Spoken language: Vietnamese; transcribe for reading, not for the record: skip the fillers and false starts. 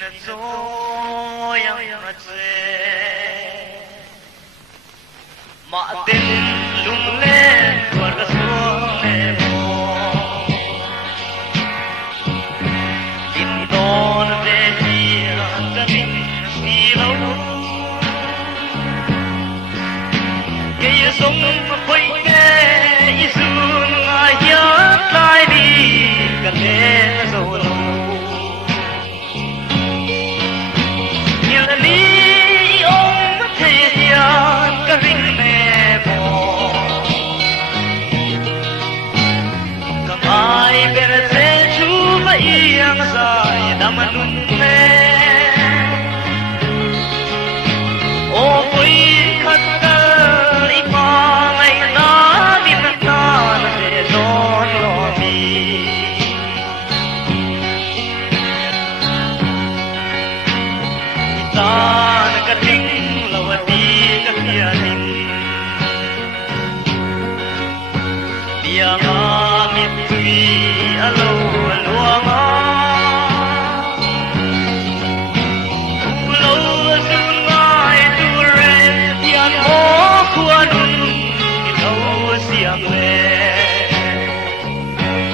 na soyang matse Maatin lunglen warga suole mo Kinton vehiya kaming silaw Kaya song mapoy ke isun ngayat lai di kalen solo Yang saya daman me O pui khatta ipa mai na din na se don lo mi tan ka ting lawati ka pianing dia ma mi tui alo